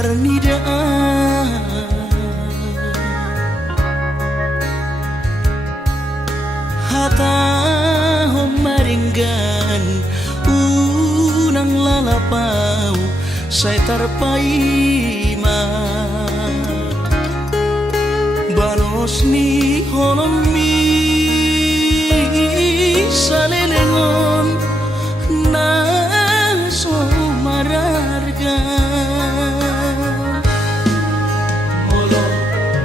parnidaan hata homaringgan unang lalapau say tarpaima banos ni honomi salelengon na so mararga molo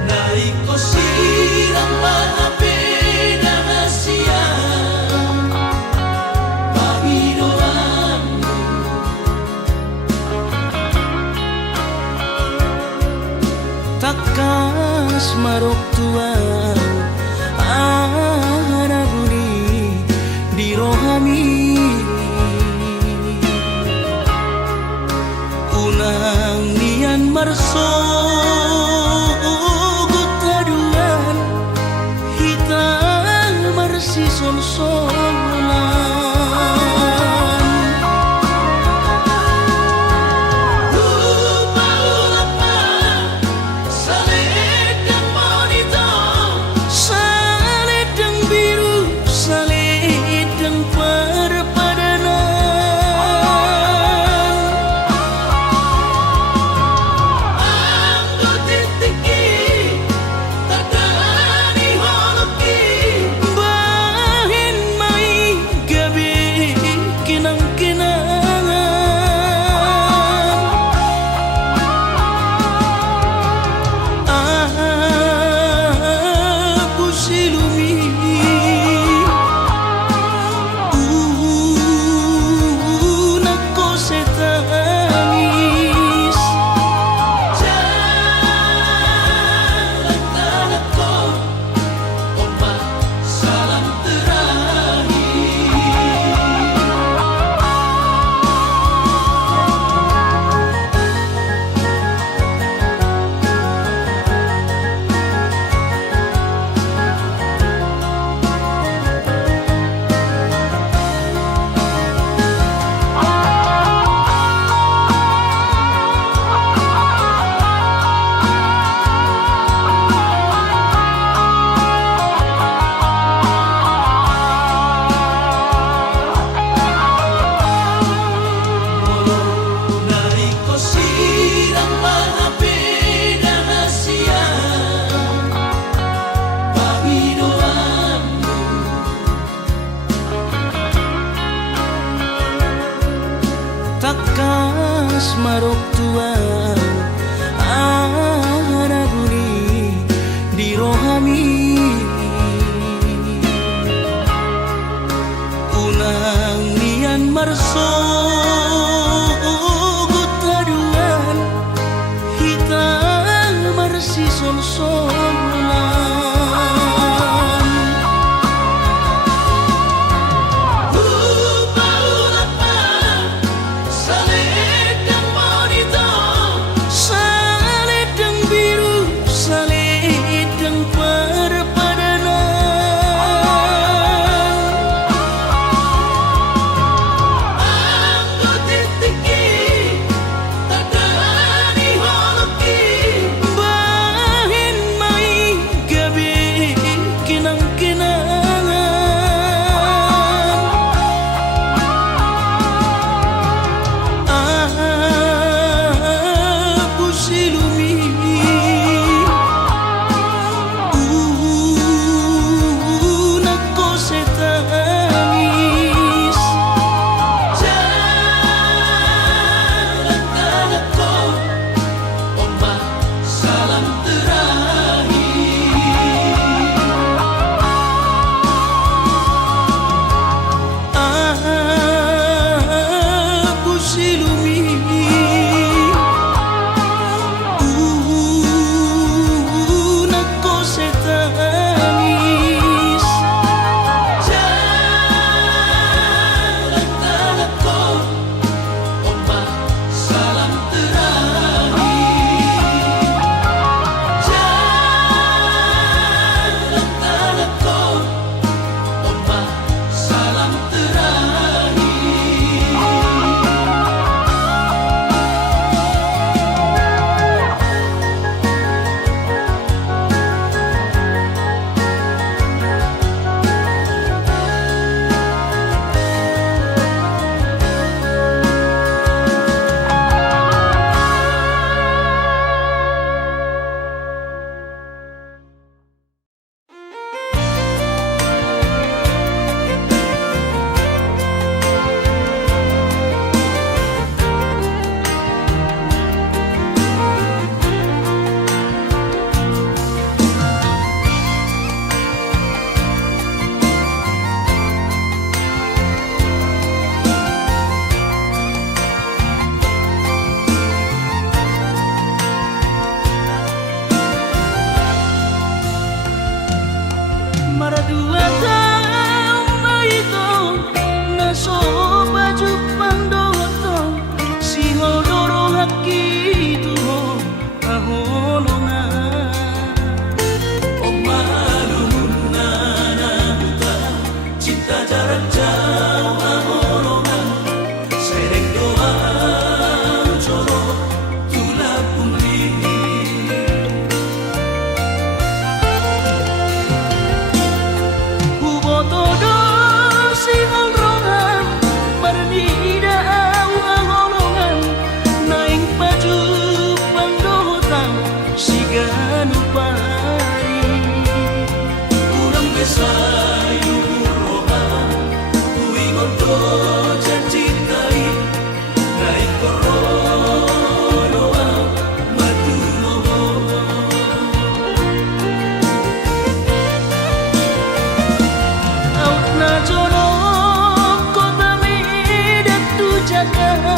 nai ko sirang mga pinangasya Panginoon takas marok tuang araguni di rohami unang nian marso gutaduan hitang marsi sol-solan takas marok tuang araguni di rohami unang nian marso gutaduan hitang marsi sol-solan siganu pari urang besayu roha kuingon to jancintai naik koronoa matuloho out na jono kota medan tu Jakarta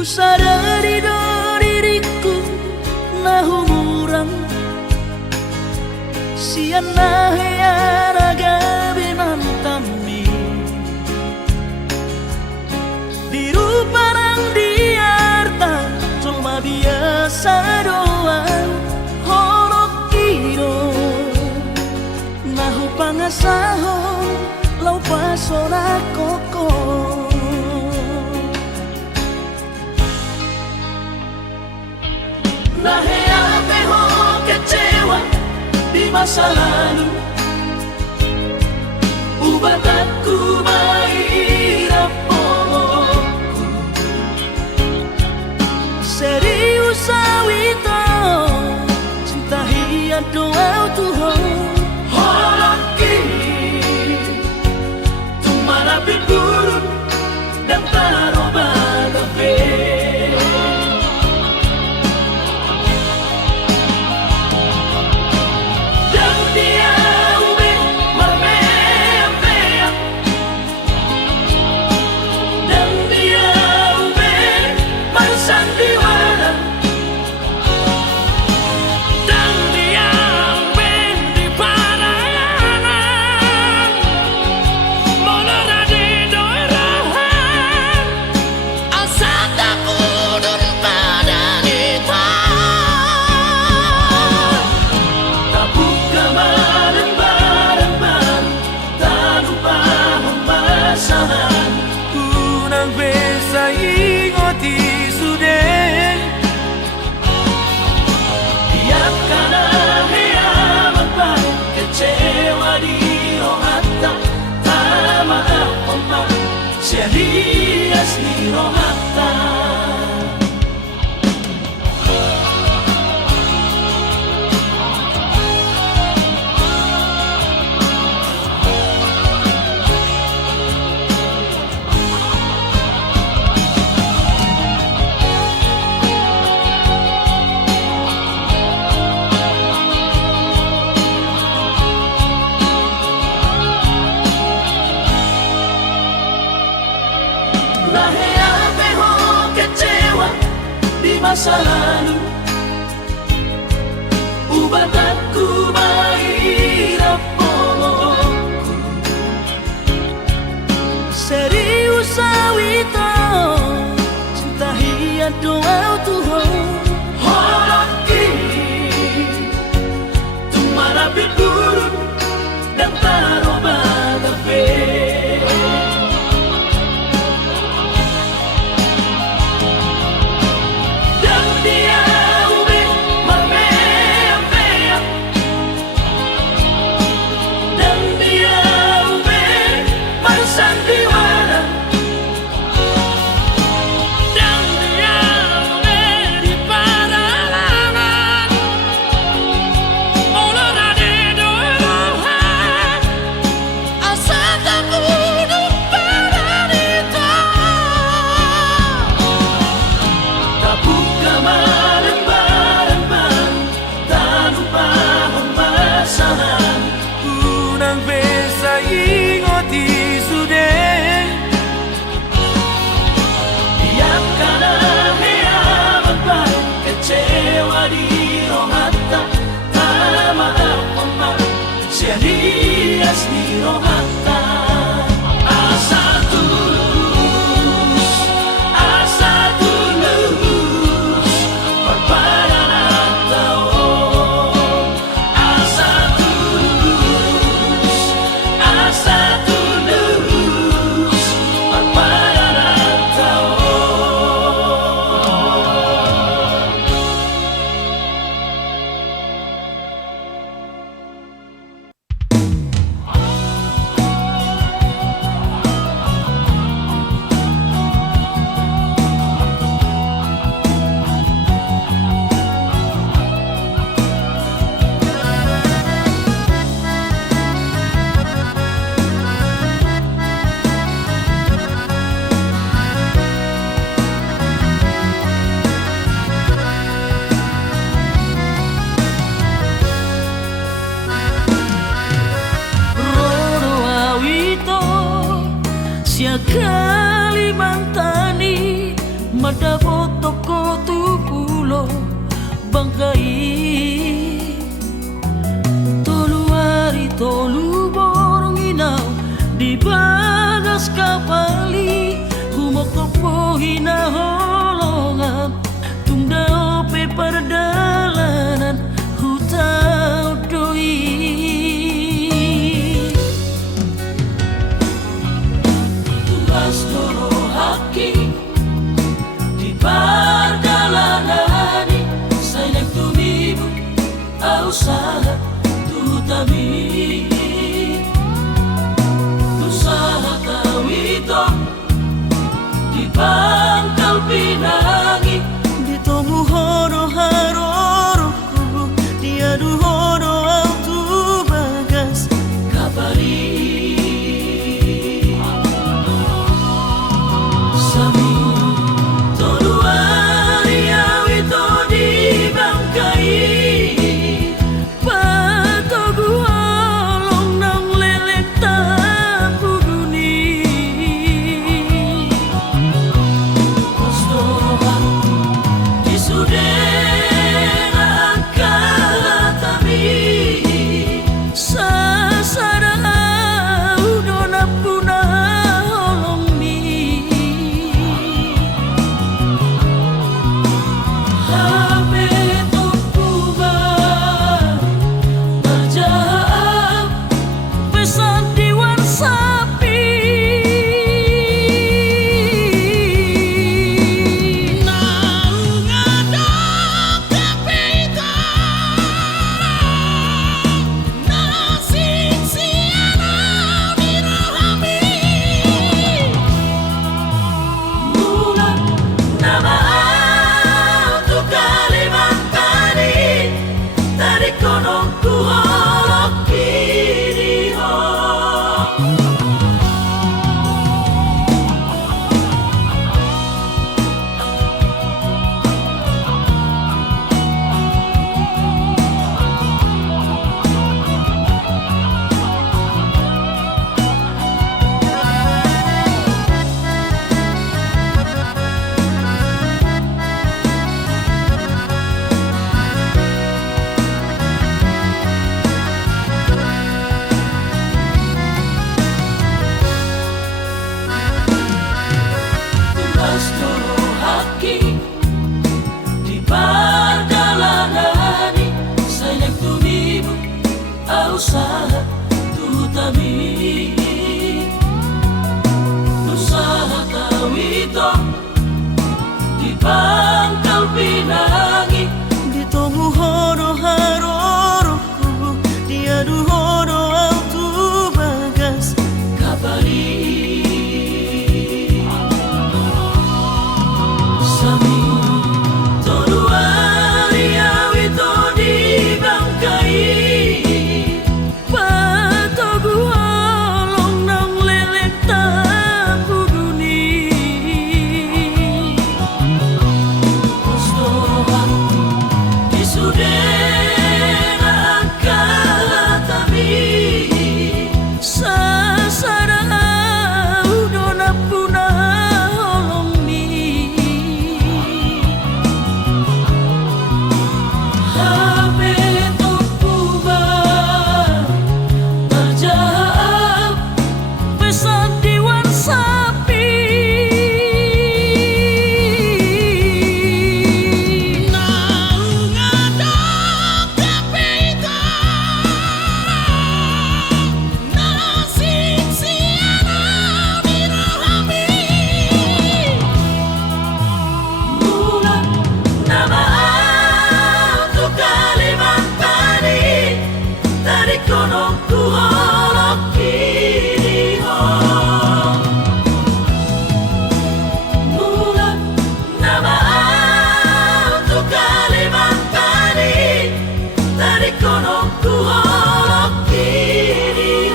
Ku sadari do diriku na humurang sian na heyara gabi mantami di rupa nang diarta cuma biasa doang holok kiro nahu pangasahon lau pasona koko Naheape ho kecewa di masa lalu Ubat aku mahirap poku serius awito cinta hian doa Tuhan Holaki Tumara pipurun dan taroba gabe rohata. Lahir peho kecewa di masa lalu, ubatanku mahirap pomoku. Serius awito cinta hian doa Tuhan. Horaki tumara pidurun dan taroba tafe. Dias ni rohata. Asa tulus, berbayaran tao. Asa tulus, berbayaran tao. Kalimantani madapot toko tupulo bangkai tolu hari tolu borong inaw di bagas kapali humok topo hinaholongan tungdao pe perdalanan hutau doi. Loro haki di perjalanan sayang tumibu usaha tutami usaha tawito di Pangkal Pinang di tomu horo haroroku diadu horo autu bagas kabari. Toro usaha tutami usaha tawito di Pangkal Pinang Dito muhono haroroku dia duhono autu bagas kabari sami toruari awito di Bangkai patogu olong nang lelek tapuduni Postohan isudena kalatami sasara udona puna holong ni Hape topuba terjahap pesan diwan sapi nang ada kapita nasib siana birohami mula nama untuk Kalimantan dari kono ku holok kiri mula nama untuk Kalimantan dari kono ku holok kiri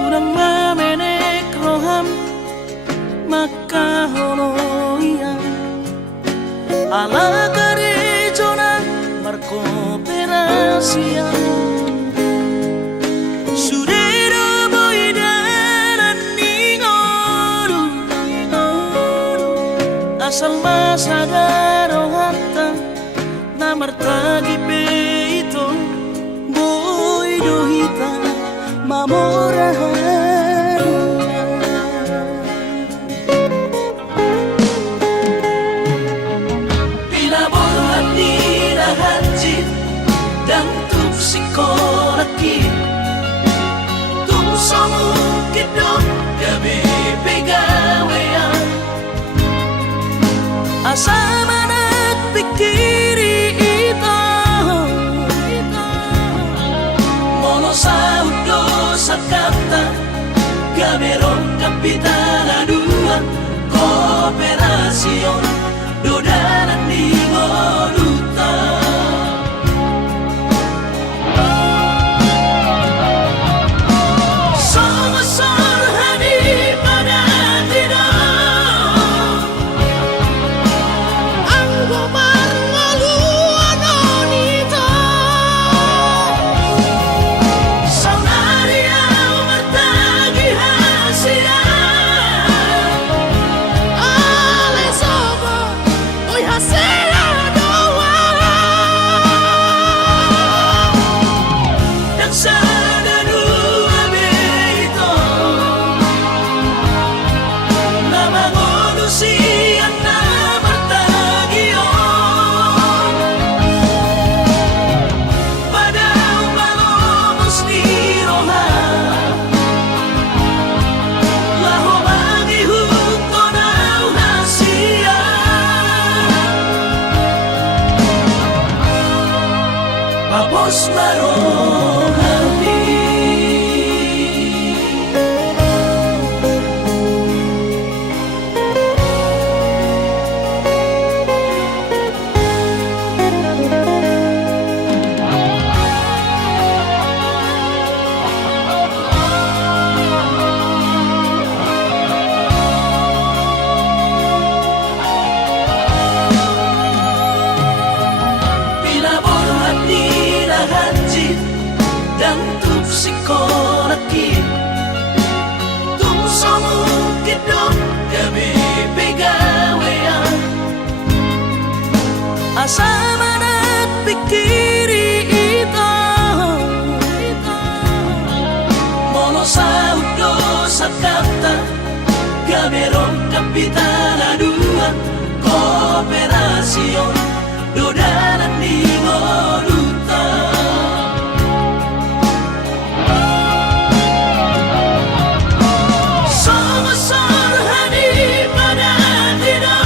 urang mamenek roham maka holoian ala karejona markooperasian sudero boidaran ningoru asal masadaro hatta namartagi peito boido hita mamorahan Pinabuhat ni Rahanjit dan tuk sikolaki tuk somukit dong gabi pegawean asa manak pikiri ito mono saudo sakata gaberong kapitana dua kooperasion dodanan di Moduta Somasor hadi pada tidak anggo marngaluan onito Saunaria martagi hasia ale sobo oi hasela doa dan sada dua beito nama manusia nama tagion pada umalomos di roha laho bagi huto nau hasia Papos marohati asa manat pikiri ito Mono sa udo sa kata Gamerong kapitala dua Kooperasyon Dodanan di Moruta Sama-sama hani pada tidak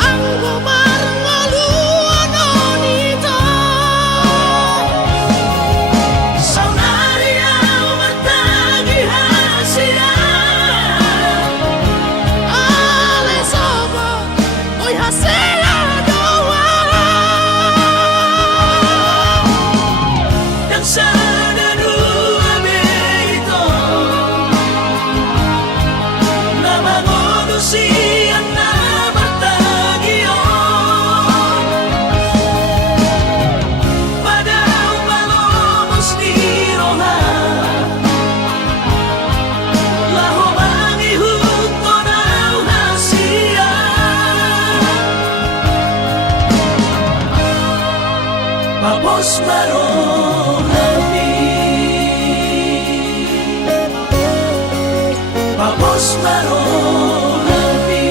ang gobarngaluan nito Saunaria bertagi hasia alesobo oy hasela doa Dan sana dua beito Nama manusia na bertagion Pada umalomos di roha Laho mangihut ko na hasia Papos marong hati Papos marong hati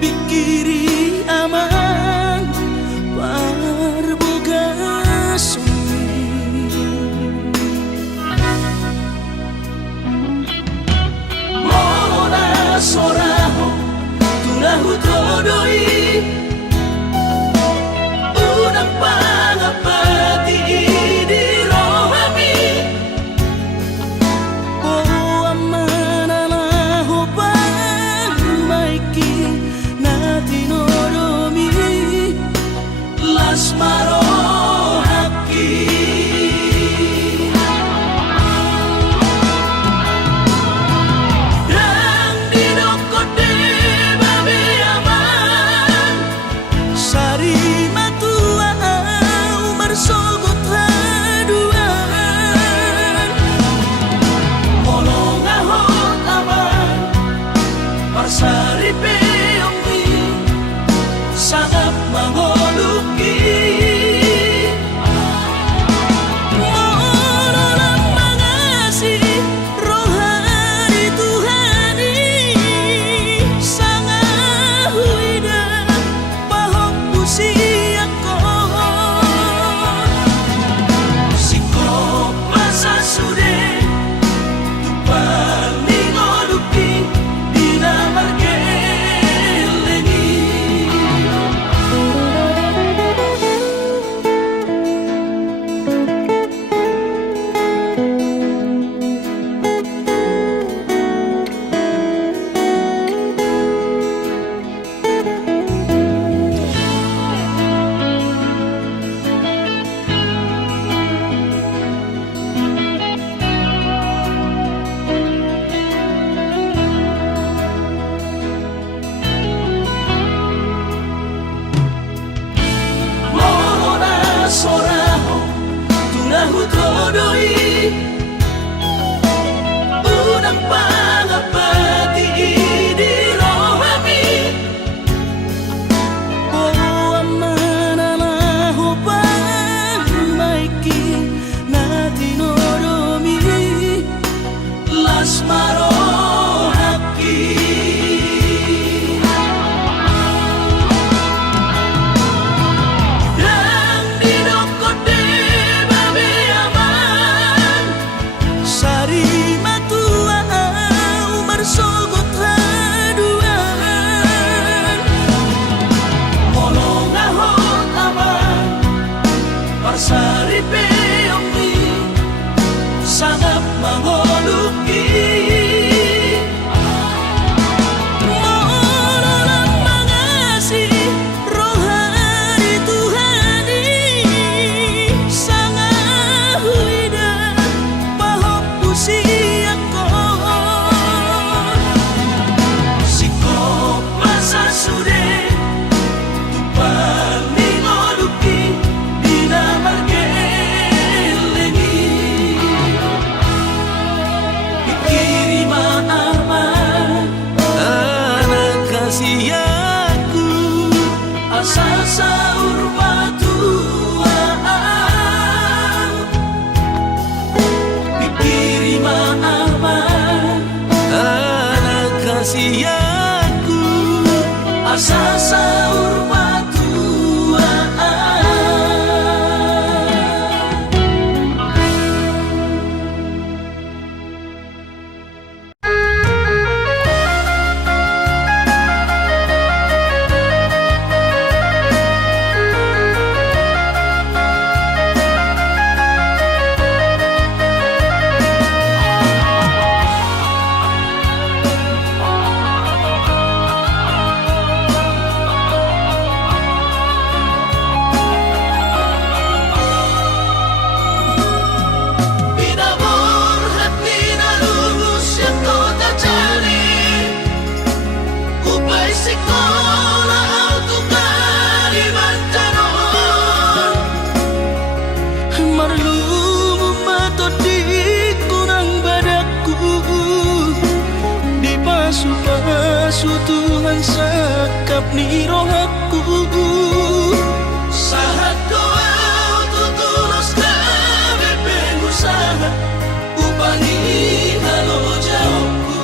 pikiri aman parboga sumi Mona soraho tunahu todoi unang pangapati di rohami oh amana laho pamaiki na tinoromi las maro haki dan dinokote babe aman sari matua umar sogot haduan molong ahot aman parsari peongmi sangat mangoluki Morolang mangasi rohani Tuhani sangahuida pahok pusiako sikop masa sude tupal ningoluki dina margeleni Mona soraho tunahu todoi unang pangapati di rohami oh amana laho pamaiki na tinoromi las maro haki dan dinokote babe aman sari matua umar sogot haduan molong ahot aman parsari peongmi sangat mangoluki Morolang mangasi rohani Tuhani sangahuida pahok pusiako sikop masa sude tupal ningoluki dina margeleni pikiri maaman anak kasihku asa saur matuaan pikiri maaman anak kasihku asa saur matuaan Binabur hati na lulus yang kota cari upay sekolah untuk Kalimantan marlumu matot di kurang badaku di pasu-pasu Tuhan sakap ni rohaku sahat doa tutulus kami pengusaha upangi halo jauhku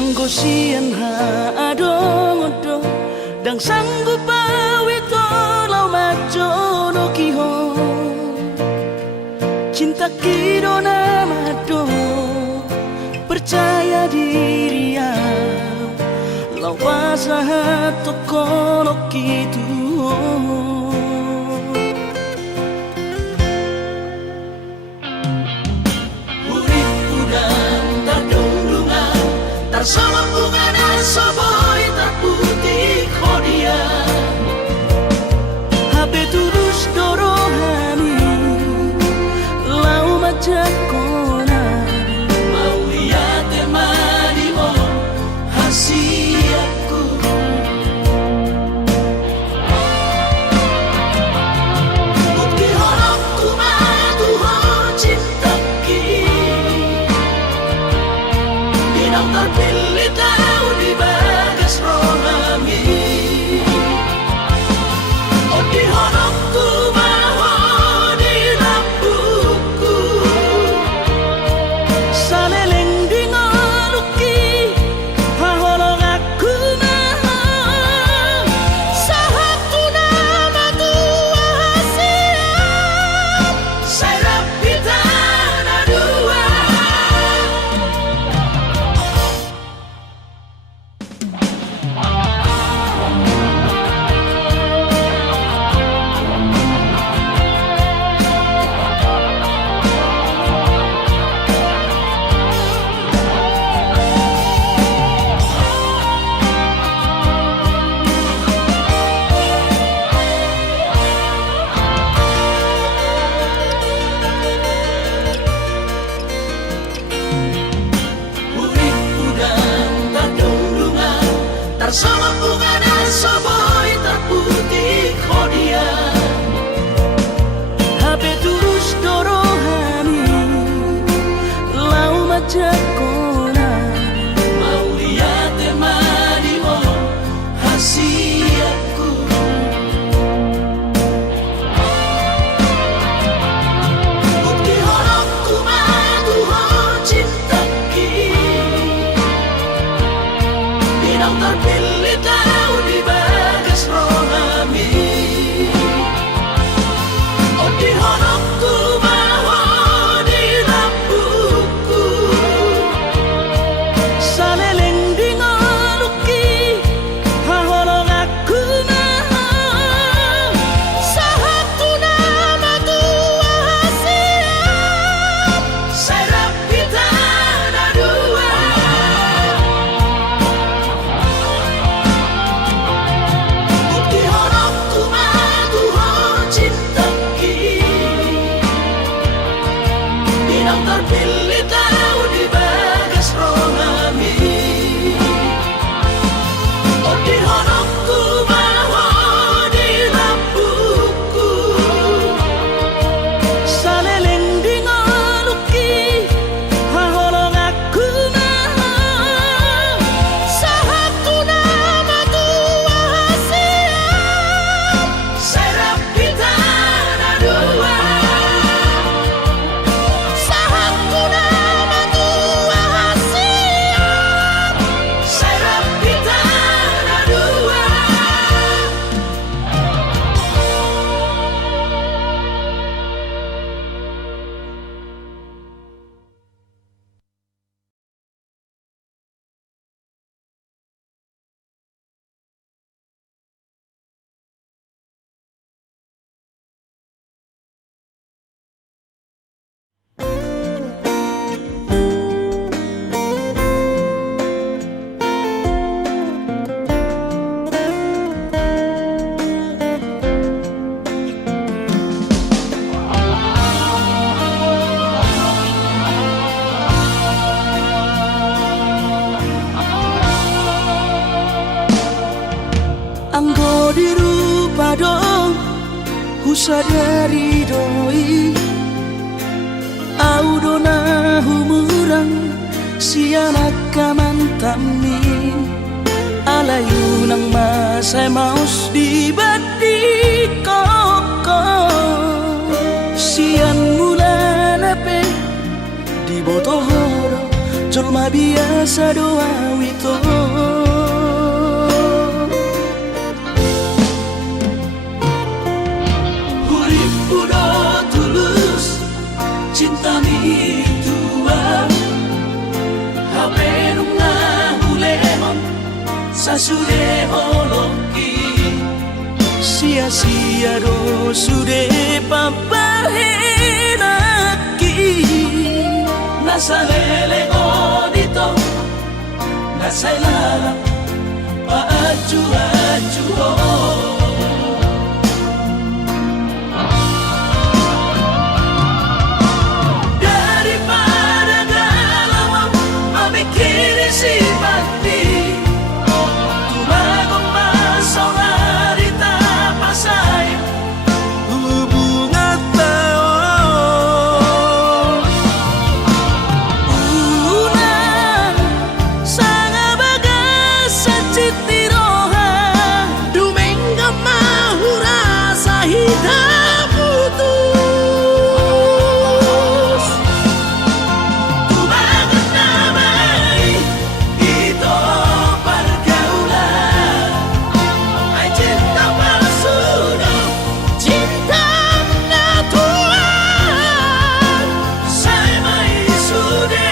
anggo sian ha adong-odo dang sanggup awito lau majo no kiho cinta kido namado percaya diri ya lau pasaha tokono kitu sama bunga dan soboy tak putih kodia Habe turus dorohani lau majakona mau lihat temani mo hasiaku bukti horok kumadu ho cinta ki dinam terpilih tahu di bagas rohami oh di horokku maho di lampuku saleleng dingaluki haholong aku maha sahaku nama tua siap serap kita dua sama bunga dan soboy terputih kodia Habe turus dorohani lau majakona mau lihat temani mo hasiaku bukti horokku madu ho cinta ki dinam terpilih tahu di bagas rohami oh di horokku maho di lampuku saleleng dingaluki haholong aku maha sahaku nama tua siap serap kita dua bukti horokku madu ho cinta ki dinam terpilih tahu di bagas rohami oh di horokku maho di lampuku saleleng dingaluki haholong aku maha sahaku nama tua siap serap kita dua sahaku nama tua siap serap kita dua anggo dirupa dong husadari doi audona humurang sianak kamantami alayu nang masay maus di badi koko sian mula nape di botohoro Sulma biasa doa wito. Urip udah tulus, cinta mi tua. Hape nunga hulemon, sasude holoki. Sia-sia do sude papahenaki. Nasa lele dito, nasa ilalang paaju-aju daripada galau memikiri si mati. Tumagong masau narita pasayang hubungan tao unang sanga bagas sa citiroha Domingo mahura sa hidup putus. Tumangan damai ito pergaulan. Ay cinta palsu no, cinta natural. Saya may sude.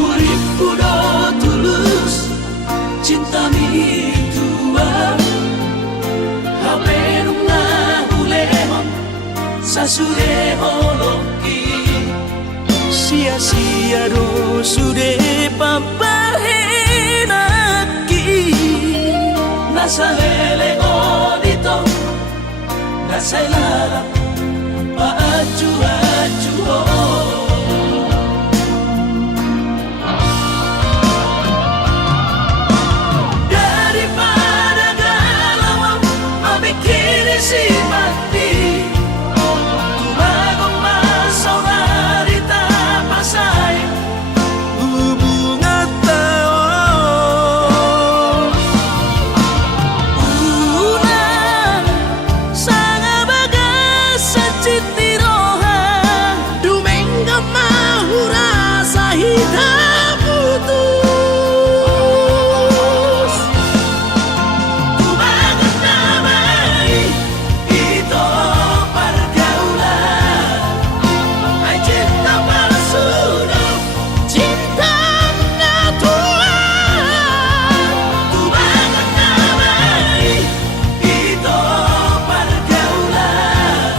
Urip udah tulus, cinta mi tua. Hape nunga hulemon, sasude holoki. sia-sia do sude papahenaki. Nasa lele dito, nasa ilalang paaju-aju daripada galau memikiri si mati. Tumagong masau narita pasayang Hubungan tao unang sanga bagas sa citiroha Domingo mahura sa hidup putus. Tumangan damai ito pergaulan. Ay cinta palsu no, cinta natural. Tumangan damai ito pergaulan.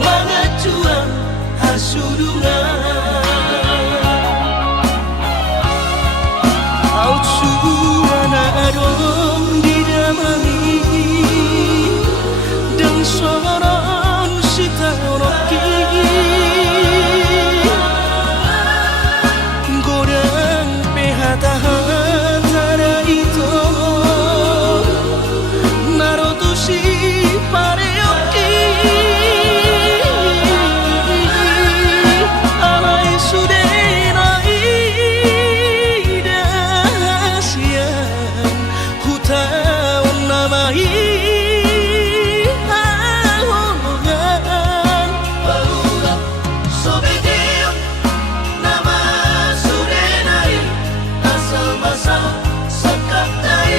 Mangacuan hasurungan Au suana adong didamani Dan soron sita roki Gorang pehata-hata itu Narotusi pareoki Alai sudenai dahasian Hutaun namai ahongan Barulah sobedeo nama surenai asal masa sakatai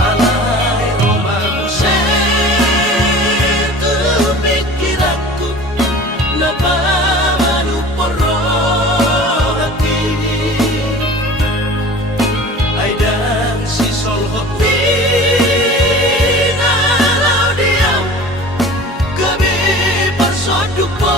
Alai romaku setu pikiranku Napa baru poroh hati Aidan si solhot pinalau diam Gabi parsodupo